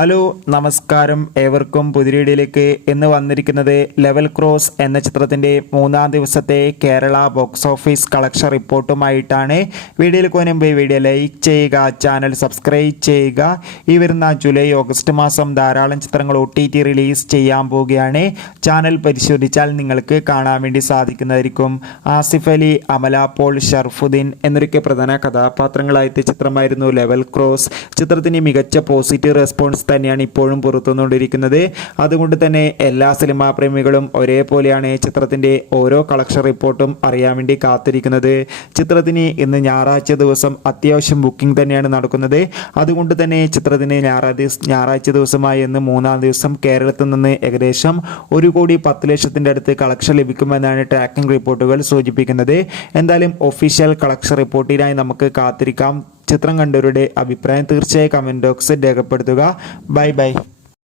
Hello നമസ്കാരം, ഏവർക്കും പുതിയ ഇന്ന് വന്നിരിക്കുന്നത് ലെവൽ ക്രോസ് എന്ന ചിത്രത്തിൻ്റെ മൂന്നാം ദിവസത്തെ കേരള ബോക്സ് ഓഫീസ് കളക്ഷൻ റിപ്പോർട്ടുമായിട്ടാണ്. വീഡിയോയിൽ മുൻപ് വീഡിയോ ലൈക്ക് ചെയ്യുക, ചാനൽ സബ്സ്ക്രൈബ് ചെയ്യുക. ഈ വരുന്ന ജൂലൈ ഓഗസ്റ്റ് മാസം ധാരാളം ചിത്രങ്ങൾ OTT റിലീസ് ചെയ്യാൻ പോവുകയാണ്. ചാനൽ പരിശോധിച്ചാൽ നിങ്ങൾക്ക് കാണാൻ വേണ്ടി സാധിക്കുന്നതായിരിക്കും. ആസിഫ് അലി, അമല പോൾ, ഷർഫുദ്ദീൻ എന്നൊക്കെ പ്രധാന കഥാപാത്രങ്ങളായിട്ട് ചിത്രമായിരുന്നു ലെവൽ ക്രോസ്. ചിത്രത്തിന് മികച്ച പോസിറ്റീവ് റെസ്പോൺസ് തന്നെയാണ് ഇപ്പോഴും പുറത്തുവന്നുകൊണ്ടിരിക്കുന്നത്. അതുകൊണ്ട് തന്നെ എല്ലാ സിനിമാ പ്രേമികളും ഒരേപോലെയാണ് ചിത്രത്തിൻ്റെ ഓരോ കളക്ഷൻ റിപ്പോർട്ടും അറിയാൻ വേണ്ടി കാത്തിരിക്കുന്നത്. ചിത്രത്തിന് ഇന്ന് ഞായറാഴ്ച ദിവസം അത്യാവശ്യം ബുക്കിംഗ് തന്നെയാണ് നടക്കുന്നത്. അതുകൊണ്ട് തന്നെ ചിത്രത്തിന് ഞായറാഴ്ച ദിവസമായി ഇന്ന് മൂന്നാം ദിവസം കേരളത്തിൽ നിന്ന് ഏകദേശം 1,10,00,000 അടുത്ത് കളക്ഷൻ ലഭിക്കുമെന്നാണ് ട്രാക്കിംഗ് റിപ്പോർട്ടുകൾ സൂചിപ്പിക്കുന്നത്. എന്തായാലും ഒഫീഷ്യൽ കളക്ഷൻ റിപ്പോർട്ടിനായി നമുക്ക് കാത്തിരിക്കാം. ചിത്രം കണ്ടവരുടെ അഭിപ്രായം തീർച്ചയായും കമൻറ്റ് ബോക്സിൽ രേഖപ്പെടുത്തുക. Bye bye.